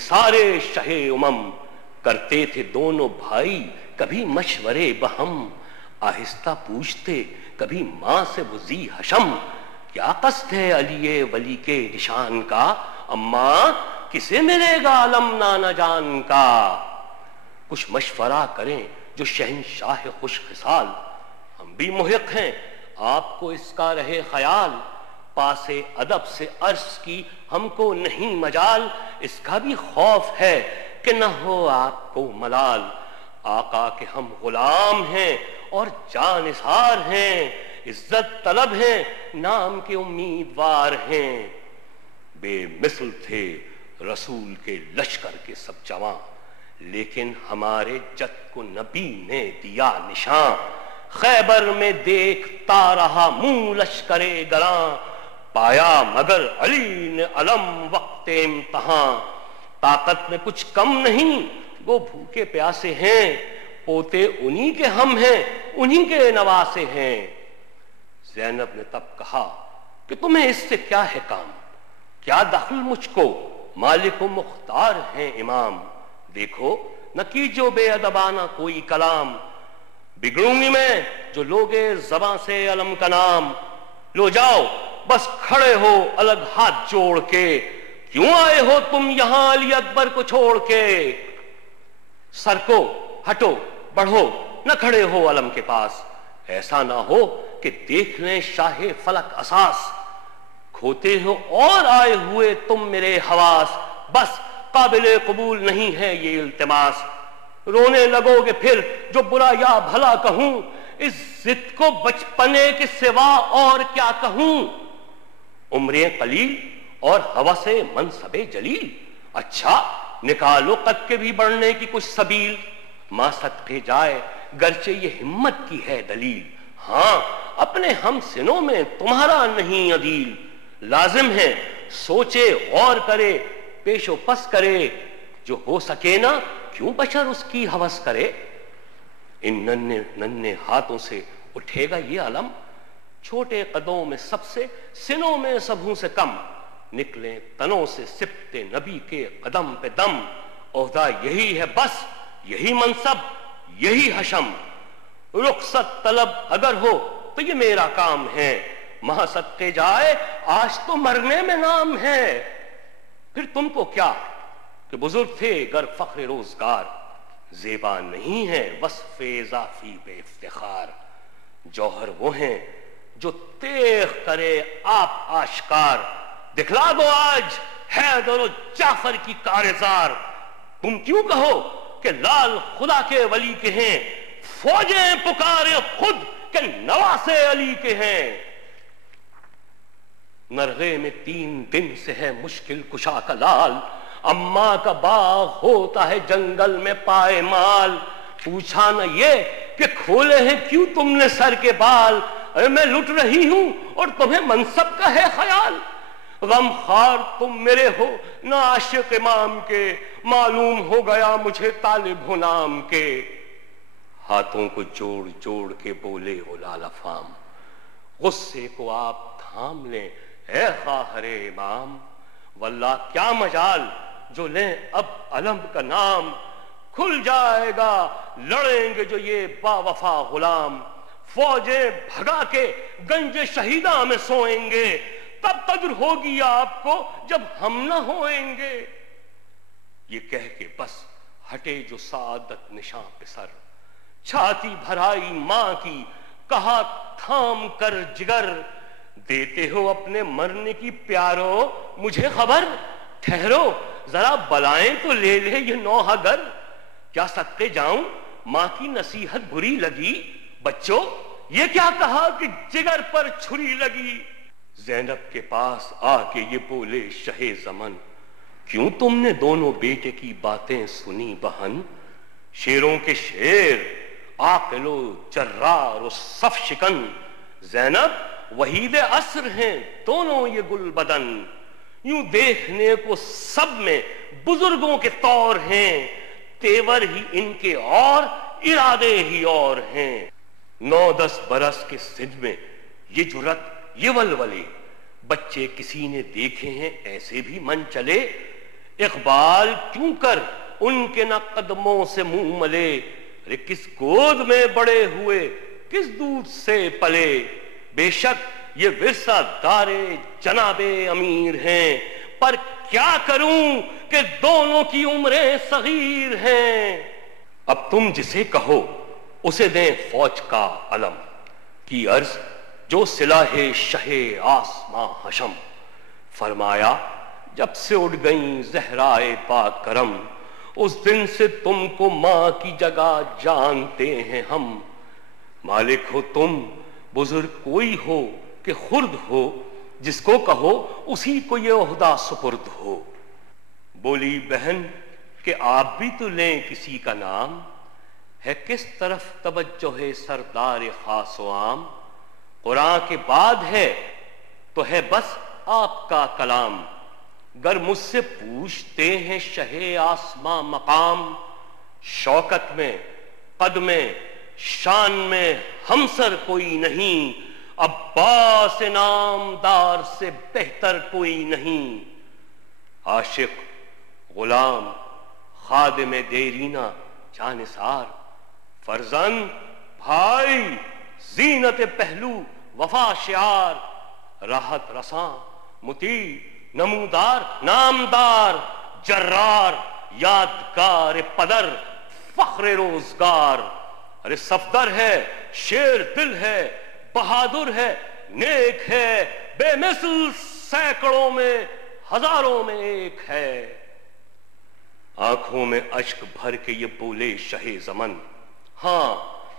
سارے شہ امم کرتے تھے دونوں بھائی کبھی مشورے بہم، آہستہ پوچھتے کبھی ماں سے وہ ذی حشم، کیا قصد ہے علی ولی کے نشان کا، اماں کسے ملے گا علم نانا جان کا۔ کچھ مشورہ کریں جو شہنشاہ خوش خصال، ہم بھی محق ہیں آپ کو اس کا رہے خیال، پاس ادب سے عرض کی ہم کو نہیں مجال، اس کا بھی خوف ہے کہ نہ ہو آپ کو ملال، آقا کے ہم غلام ہیں اور جانثار ہیں، عزت طلب ہیں نام کے امیدوار ہیں۔ بے مثل تھے رسول کے لشکر کے سب جواں، لیکن ہمارے جد کو نبی نے دیا نشان، خیبر میں دیکھتا رہا منہ لشکر گراں، پایا مگر علی نے علم وقت امتحان، طاقت میں کچھ کم نہیں وہ بھوکے پیاسے ہیں، پوتے انہی کے ہم ہیں انہی کے نواسے ہیں۔ زینب نے تب کہا کہ تمہیں اس سے کیا ہے کام، کیا دخل مجھ کو، مالک و مختار ہیں امام، دیکھو نہ کیجو بے ادبانہ کوئی کلام، بگڑوں گی میں جو لوگے زباں سے علم کا نام، لو جاؤ بس کھڑے ہو الگ ہاتھ جوڑ کے، کیوں آئے ہو تم یہاں علی اکبر کو چھوڑ کے، سر کو ہٹو بڑھو نہ کھڑے ہو علم کے پاس، ایسا نہ ہو کہ دیکھ لیں شاہ فلک اساس، کھوتے ہو اور آئے ہوئے تم میرے حواس، بس قابل قبول نہیں ہے یہ التماس، رونے لگو گے پھر جو برا یا بھلا کہوں، اس ضد کو بچپنے کے سوا اور کیا کہوں، عمریں قلیل اور ہوس منصب جلیل، اچھا نکالو قد کے بھی بڑھنے کی کچھ سبیل، ماں صدقے جائے گرچہ یہ ہمت کی ہے دلیل، ہاں اپنے ہم سنوں میں تمہارا نہیں عدیل، لازم ہے سوچے غور کرے پیش و پس کرے، جو ہو سکے نا کیوں بشر اس کی ہوس کرے، ان ننھے ننھے ہاتھوں سے اٹھے گا یہ علم، چھوٹے قدوں میں سب سے سنوں میں سبھوں سے کم، نکلے تنوں سے سبت نبی کے قدم پہ دم، عہدہ یہی ہے بس یہی منصب یہی حشم، رخصت طلب اگر ہو تو یہ میرا کام ہے، ماں صدقے جائے آج تو مرنے میں نام ہے، پھر تم کو کیا کہ بزرگ تھے گر فخر روزگار، زیبا نہیں ہے وصف اضافی بے افتخار، جوہر وہ ہیں جو تیغ کرے آپ آشکار، دکھلا دو آج حیدر و جعفر کی کارزار، تم کیوں کہو کہ لال خدا کے ولی کے ہیں، فوجیں پکارے خود کہ نواسے علی کے ہیں، نرغے میں 3 دن سے ہے مشکل کشا کا لال، اماں کا باغ ہوتا ہے جنگل میں پائے مال، پوچھا نہ یہ کہ کھولے ہیں کیوں تم نے سر کے بال، ارے میں لٹ رہی ہوں اور تمہیں منصب کا ہے خیال، غم خار تم میرے ہو نہ عاشق امام کے، معلوم ہو گیا مجھے طالب ہو نام کے، ہاتھوں کو جوڑ جوڑ کے بولے وہ لال افام، غصے کو آپ تھام لیں اے خواہر امام، واللہ کیا مجال جو لیں اب علم کا نام، کھل جائے گا لڑیں گے جو یہ با وفا غلام، فوجیں بھگا کے گنج شہیدہ میں سوئیں گے، تب قدر ہوگی آپ کو جب ہم نہ ہوئیں گے، یہ کہہ کے بس ہٹے جو سعادت نشاں پہ سر، چھاتی بھرائی ماں کی کہا تھام کر جگر، دیتے ہو اپنے مرنے کی پیارو مجھے خبر، ٹھہرو ذرا بلائیں تو لے لے یہ نوحہ گر، کیا صدقے جاؤں ماں کی نصیحت بری لگی، بچوں یہ کیا کہا کہ جگر پر چھری لگی، زینب کے پاس آ کے یہ بولے شہ زمن، کیوں تم نے دونوں بیٹے کی باتیں سنی بہن، شیروں کے شیر عاقل و جرار و صف شکن، زینب وحید عصر ہیں دونوں یہ گل بدن، یوں دیکھنے کو سب میں بزرگوں کے طور ہیں، تیور ہی ان کے اور ارادے ہی اور ہیں، 9-10 برس کے سن میں یہ جرت یہ ولولے، بچے کسی نے دیکھے ہیں ایسے بھی من چلے، اقبال کیوں کر ان کے نہ قدموں سے منہ ملے، ارے کس گود میں بڑے ہوئے کس دودھ سے پلے، بے شک یہ ورثہ دار جناب امیر ہیں، پر کیا کروں کہ دونوں کی عمریں صغیر ہیں۔ اب تم جسے کہو اسے دیں فوج کا علم، کی عرض جو سلاح شہ آسماں حشم، فرمایا جب سے اڑ گئیں زہرائے پاک کرم، اس دن سے تم کو ماں کی جگہ جانتے ہیں ہم، مالک ہو تم بزرگ کوئی ہو کہ خرد ہو، جس کو کہو اسی کو یہ عہدہ سپرد ہو۔ بولی بہن کہ آپ بھی تو لیں کسی کا نام، ہے کس طرف توجہ سردار خاص و عام، قرآن کے بعد ہے تو ہے بس آپ کا کلام، گر مجھ سے پوچھتے ہیں شہ آسماں مقام، شوکت میں قد میں شان میں ہمسر کوئی نہیں، عباس نامدار سے بہتر کوئی نہیں، عاشق غلام خادم دیرینہ جانثار، فرزند بھائی زینت پہلو وفا شعار، راحت رساں مطیع نمودار نامدار، جرار یادگار پدر فخر روزگار، ارے صفدر ہے شیر دل ہے بہادر ہے نیک ہے، بے مثل سینکڑوں میں ہزاروں میں ایک ہے۔ آنکھوں میں اشک بھر کے یہ بولے شہ زمن، ہاں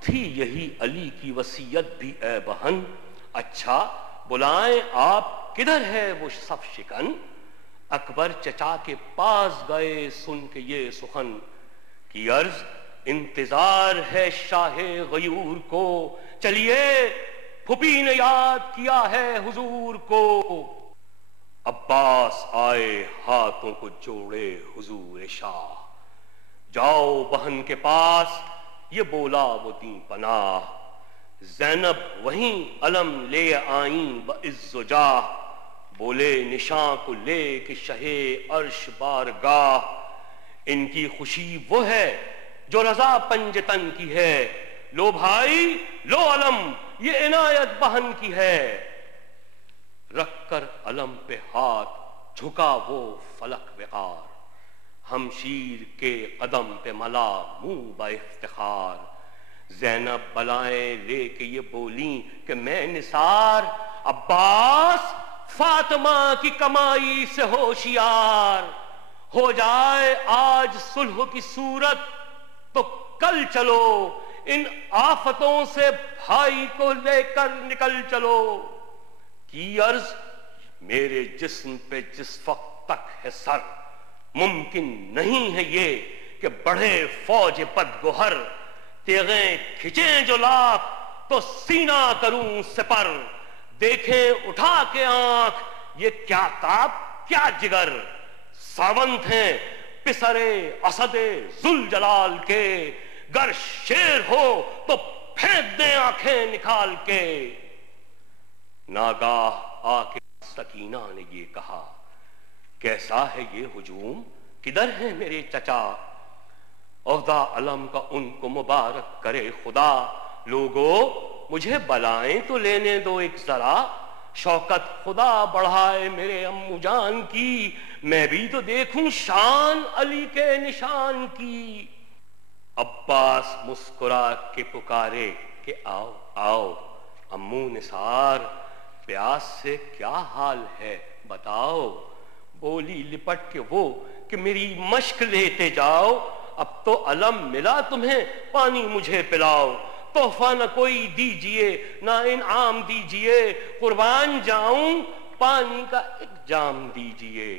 تھی یہی علی کی وصیت بھی اے بہن، اچھا بلائیں آپ کدھر ہے وہ صف شکن، اکبر چچا کے پاس گئے سن کے یہ سخن، کی عرض انتظار ہے شاہ غیور کو، چلیے پھپھی نے یاد کیا ہے حضور کو، عباس آئے ہاتھوں کو جوڑے حضور شاہ، جاؤ بہن کے پاس یہ بولا وہ دیں پناہ، زینب وہیں علم لے آئیں بعز و جاہ، بولے نشاں کو لے کے شہ عرش بارگاہ، ان کی خوشی وہ ہے جو رضا پنجتن کی ہے، لو بھائی لو علم یہ عنایت بہن کی ہے، رکھ کر علم پہ ہاتھ جھکا وہ فلک وقار، ہمشیر کے قدم پہ ملا منہ با افتخار، زینب بلائیں لے کے یہ بولیں کہ میں نثار، عباس فاطمہ کی کمائی سے ہوشیار، ہو جائے آج صلح کی صورت تو کل چلو، ان آفتوں سے بھائی کو لے کر نکل چلو، کی عرض میرے جسم پہ جس وقت تک ہے سر، ممکن نہیں ہے یہ کہ بڑھے فوج بدگوہر، تیغیں کھچیں جو لاکھ تو سینہ کروں سپر، دیکھیں اٹھا کے آنکھ یہ کیا تاب کیا جگر، ساونت ہیں پسرے اسد ذوالجلال کے، گر شیر ہو تو پھینک دیں آنکھیں نکال کے، ناگاہ آ کے سکینہ نے یہ کہا کیسا ہے یہ ہجوم، کدھر ہیں میرے چچا، عہدہ علم کا ان کو مبارک کرے خدا، لوگو مجھے بلائیں تو لینے دو ایک ذرا، شوکت خدا بڑھائے میرے امو جان کی، میں بھی تو دیکھوں شان علی کے نشان کی، عباس مسکرا کے پکارے کہ آؤ آؤ امو نثار، پیاس سے کیا حال ہے بتاؤ، بولی لپٹ کے وہ کہ میری مشق لیتے جاؤ، اب تو علم ملا تمہیں پانی مجھے پلاؤ، تحفہ نہ کوئی دیجئے نہ انعام دیجئے، قربان جاؤں پانی کا ایک جام دیجئے،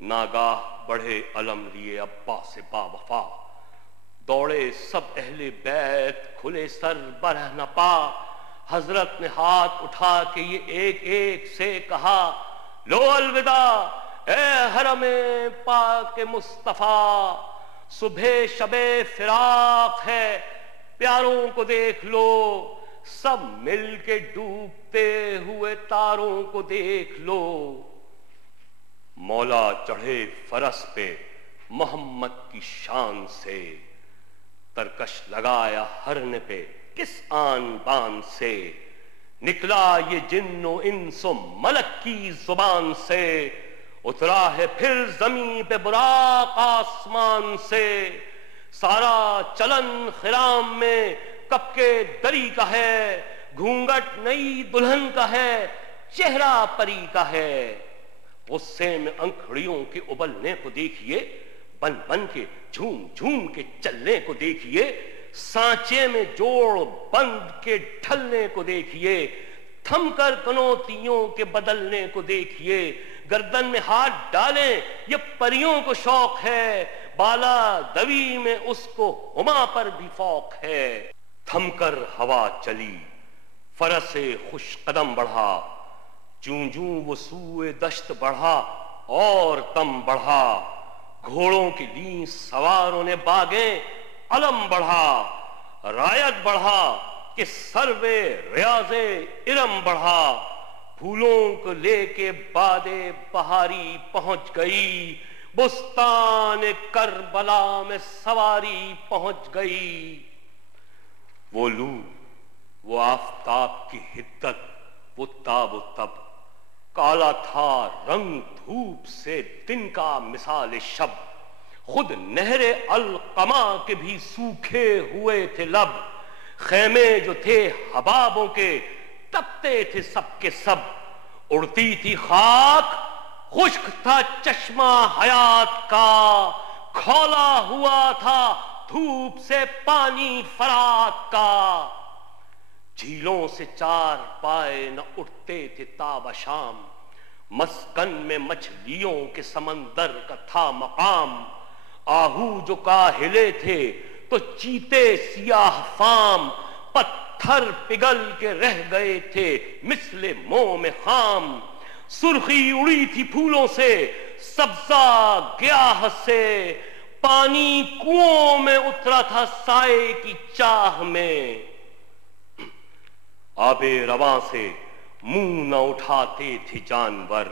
ناگاہ بڑھے علم لیے عباس با وفا، دوڑے سب اہل بیت کھلے سر برہ نہ پا، حضرت نے ہاتھ اٹھا کے یہ ایک ایک سے کہا لو الوداع اے حرم پاک مصطفیٰ، صبح شب فراق ہے پیاروں کو دیکھ لو، سب مل کے ڈوبتے ہوئے تاروں کو دیکھ لو، مولا چڑھے فرس پہ محمد کی شان سے، ترکش لگایا ہرن پہ کس آن بان سے، نکلا یہ جن و انس و ملک کی زبان سے، اترا ہے پھر زمین پہ براق آسمان سے، سارا چلن خرام میں کب کے دری کا ہے، گھونگٹ نئی دلہن کا ہے، چہرہ پری کا ہے، غصے میں انکھڑیوں کے ابلنے کو دیکھیے، بن بن کے جھوم جھوم کے چلنے کو دیکھیے، سانچے میں جوڑ بند کے ڈھلنے کو دیکھیے، تھم کر کنوتیوں کے بدلنے کو دیکھیے، گردن میں ہاتھ ڈالیں یہ پریوں کو شوق ہے، بالا دوی میں اس کو ہما پر بھی فوق ہے، تھم کر ہوا چلی فرس خوش قدم بڑھا، جوں جوں وہ سوئے دشت بڑھا اور تم بڑھا، گھوڑوں کی لیں سواروں نے باغیں علم بڑھا، رایت بڑھا کہ سروے ریاض ارم بڑھا، پھولوں کو لے کے باد بہاری پہنچ گئی، بستان کربلا میں سواری پہنچ گئی، وہ لو وہ آفتاب کی حدت وہ تاب و تب، کالا تھا رنگ دھوپ سے دن کا مثال شب، خود نہر القما کے بھی سوکھے ہوئے تھے لب، خیمے جو تھے حبابوں کے تپتے تھے سب کے سب، اڑتی تھی خاک خشک تھا چشمہ حیات کا، کھولا ہوا تھا دھوپ سے پانی فرات کا، جھیلوں سے چار پائے نہ اٹھتے تھے تاب شام، مسکن میں مچھلیوں کے سمندر کا تھا مقام، آہو جو کاہلے تھے تو چیتے سیاہ فام، پتھر پگھل کے رہ گئے تھے مثل موم خام، سرخی اڑی تھی پھولوں سے سبزہ گیاہ سے، پانی کنووں میں اترا تھا سائے کی چاہ میں، آب رواں سے منہ نہ اٹھاتے تھے جانور،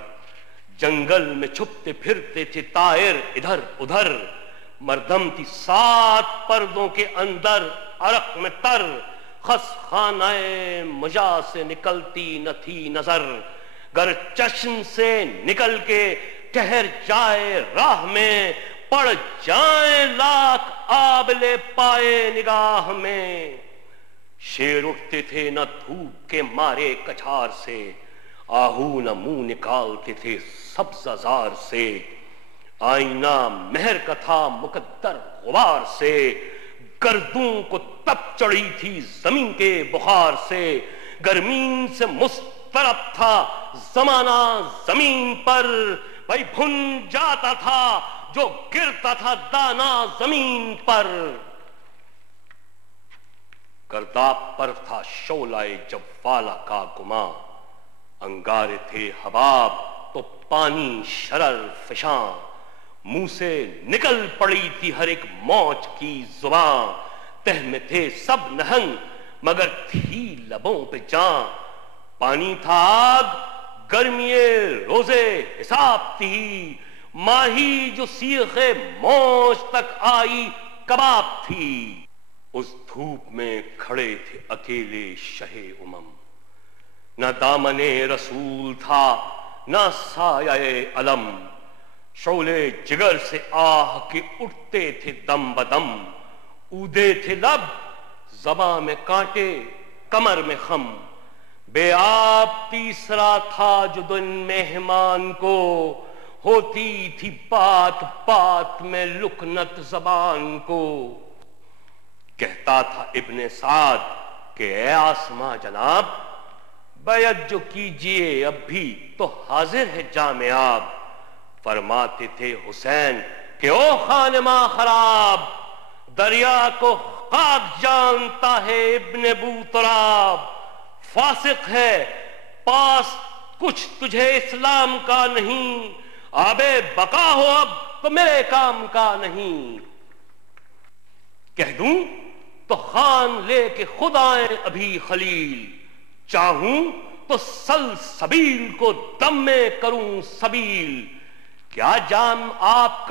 جنگل میں چھپتے پھرتے تھے طائر ادھر ادھر، مردم تھی 7 پردوں کے اندر عرق میں تر، خس خانہ مجا سے نکلتی نہ تھی نظر، گر چشم سے نکل کے ٹھہر جائے راہ میں، پڑ جائیں لاکھ آبلے پائے نگاہ میں، شیر اٹھتے تھے نہ دھوپ کے مارے کچھار سے، آہو نہ منہ نکالتے تھے سبزہ زار سے، آئینہ مہر کا تھا مقدر غبار سے، گردوں کو تپ چڑھی تھی زمین کے بخار سے، گرمین سے مضطرب تھا زمانہ زمین پر، بھائی بھن جاتا تھا جو گرتا تھا دانا زمین پر، گرداب پر تھا شعلہ جوالا کا گماں، انگارے تھے حباب تو پانی شرر فشاں، منہ سے نکل پڑی تھی ہر ایک موج کی زباں، تہ میں تھے سب نہنگ مگر تھی لبوں پہ جاں، پانی تھا آگ گرمی روزے حساب تھی، ماہی جو سیخ موج تک آئی کباب تھی، اس دھوپ میں کھڑے تھے اکیلے شہ نہ دامن رسول تھا نہ سایہ علم، شعلے جگر سے آہ کے اٹھتے تھے دم بدم، اودے تھے لب زباں میں کانٹے کمر میں خم، بے آب تیسرا تھا جو دن مہمان کو، ہوتی تھی بات بات میں لکنت زبان کو، کہتا تھا ابن سعد کہ اے آسماں جناب، بیعت جو کیجئے اب بھی تو حاضر ہے جام آب، فرماتے تھے حسین کہ او خانمہ خراب، دریا کو خاک جانتا ہے ابن ابو تراب، فاسق ہے پاس کچھ تجھے اسلام کا نہیں، آب بقا ہو اب تو میرے کام کا نہیں، کہہ دوں تو خان لے کے خود آئیں ابھی خلیل، چاہوں تو سلسبیل کو دم میں کروں سبیل، کیا جام آپ کا